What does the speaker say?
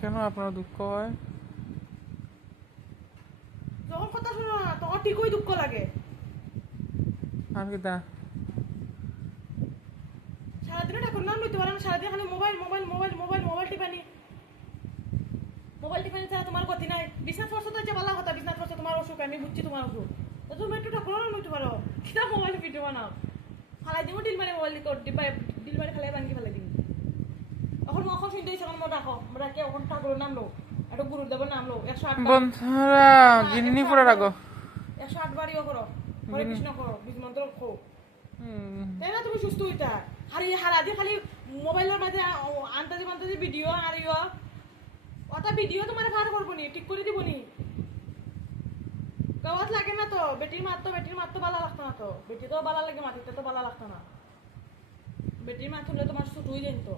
কেন আপনার দুঃখ হয়? যখন কথা শুনো না তখন ঠিকই দুঃখ লাগে। আর কি তা সারাদিনে ঠাকুর নাম লইতে পারে না, সারাদিন খালি mobile mobile mobile mobile mobile টিপানি। মোবাইল টিপানি ছাড়া তোমার গতি নাই। বিছনাত পড়ছো তো যে ভালো কথা, বিছনাত পড়ছো তোমার অসুখ, আমি বুঝছি তোমার অসুখ। তো তুমি একটু ঠাকুর নাম লইতে পারো। কিতা মোবাইল ভিডিও বানাও, ফালাই দিব ডিল মারি, মোবাইল ডিল মারি ফালাই ভাঙ্গি ফালাই দিন। এখন এখন শুনতে হয়েছে, এখন মনে রাখো, রাখে এখন ঠাকুরের নাম লো, একটা গুরুদেবের নাম লো, 108 বন্ধুরা গিন্নি পুরা রাখো, 108 বাড়িও করো, হরে কৃষ্ণ করো, বীজ মন্ত্র খো, তাই না? তুমি সুস্থ হইতা। খালি হারাদি খালি মোবাইলের মাঝে আন্তাজি মান্তাজি ভিডিও আর ইয়া ওটা ভিডিও তোমার ভার করবো নি, ঠিক করে দিব নি। গাওয়াত লাগে না তো, বেটির মাত তো ভালো লাগতো না তো, বেটি তো ভালো লাগে, মাটিতে তো ভালো লাগতো না। বেটির মাত হলে তোমার ছুট হয়ে যেত।